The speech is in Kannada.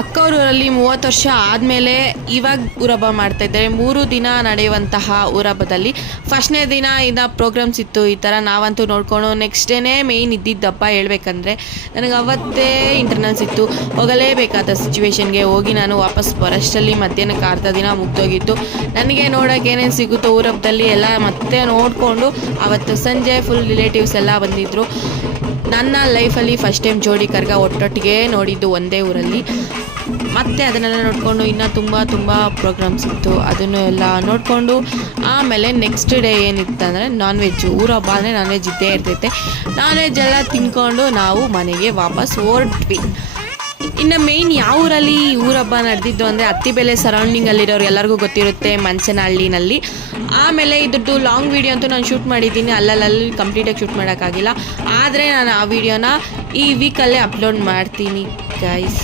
ಅಕ್ಕವರಲ್ಲಿ 30 ವರ್ಷ ಆದಮೇಲೆ ಇವಾಗ ಊರಹಬ್ಬ ಮಾಡ್ತಾ ಇದ್ದಾರೆ. 3 ದಿನ ನಡೆಯುವಂತಹ ಊರಹಬ್ಬದಲ್ಲಿ ಫಸ್ಟ್ನೇ ದಿನ ಇನ್ನು ಪ್ರೋಗ್ರಾಮ್ಸ್ ಇತ್ತು. ಈ ಥರ ನಾವಂತೂ ನೋಡ್ಕೊಂಡು ನೆಕ್ಸ್ಟ್ ಡೇನೇ ಮೇಯ್ನ್ ಇದ್ದಿದ್ದಪ್ಪ ಹೇಳ್ಬೇಕಂದ್ರೆ. ನನಗೆ ಅವತ್ತೇ ಇಂಟರ್ನಲ್ಸ್ ಇತ್ತು, ಹೋಗಲೇಬೇಕಾದ ಸಿಚುವೇಶನ್ಗೆ ಹೋಗಿ ನಾನು ವಾಪಸ್ ಬರೋಷ್ಟರಲ್ಲಿ ಮಧ್ಯಾಹ್ನಕ್ಕೆ ಅರ್ಧ ದಿನ ಮುಗ್ದೋಗಿತ್ತು. ನನಗೆ ನೋಡೋಕೆ ಏನೇನು ಸಿಗುತ್ತೋ ಊರಹಬ್ಬದಲ್ಲಿ ಎಲ್ಲ ಮತ್ತೆ ನೋಡಿಕೊಂಡು ಅವತ್ತು ಸಂಜೆ ಫುಲ್ ರಿಲೇಟಿವ್ಸ್ ಎಲ್ಲ ಬಂದಿದ್ದರು. ನನ್ನ ಲೈಫಲ್ಲಿ ಫಸ್ಟ್ ಟೈಮ್ ಜೋಡಿ ಕರ್ಗ ಒಟ್ಟೊಟ್ಟಿಗೆ ನೋಡಿದ್ದು ಒಂದೇ ಊರಲ್ಲಿ. ಮತ್ತು ಅದನ್ನೆಲ್ಲ ನೋಡಿಕೊಂಡು ಇನ್ನೂ ತುಂಬ ಪ್ರೋಗ್ರಾಮ್ಸ್ ಇತ್ತು. ಅದನ್ನು ಎಲ್ಲ ನೋಡಿಕೊಂಡು ಆಮೇಲೆ ನೆಕ್ಸ್ಟ್ ಡೇ ಏನಿತ್ತಂದರೆ ನಾನ್ ವೆಜ್ಜು. ಊರಹಬ್ಬ ಅಂದರೆ ನಾನ್ ವೆಜ್ ಇದ್ದೇ ಇರ್ತೈತೆ. ನಾನ್ ವೆಜ್ ಎಲ್ಲ ತಿನ್ಕೊಂಡು ನಾವು ಮನೆಗೆ ವಾಪಸ್ ಹೊರಟ್ವಿ. ಇನ್ನು ಮೇಯ್ನ್ ಯಾವ ಊರಲ್ಲಿ ಊರಹಬ್ಬ ನಡೆದಿದ್ದು ಅಂದರೆ ಅತ್ತಿಬೆಲೆ ಸರೌಂಡಿಂಗಲ್ಲಿರೋರು ಎಲ್ಲರಿಗೂ ಗೊತ್ತಿರುತ್ತೆ, ಮಂಚನಹಳ್ಳಿನಲ್ಲಿ. ಆಮೇಲೆ ಇದ್ರದ್ದು ಲಾಂಗ್ ವೀಡಿಯೋ ಅಂತೂ ನಾನು ಶೂಟ್ ಮಾಡಿದ್ದೀನಿ, ಅಲ್ಲಲ್ಲಿ ಕಂಪ್ಲೀಟಾಗಿ ಶೂಟ್ ಮಾಡೋಕ್ಕಾಗಿಲ್ಲ. ಆದರೆ ನಾನು ಆ ವಿಡಿಯೋನ ಈ ವೀಕಲ್ಲೇ ಅಪ್ಲೋಡ್ ಮಾಡ್ತೀನಿ ಗೈಸ್.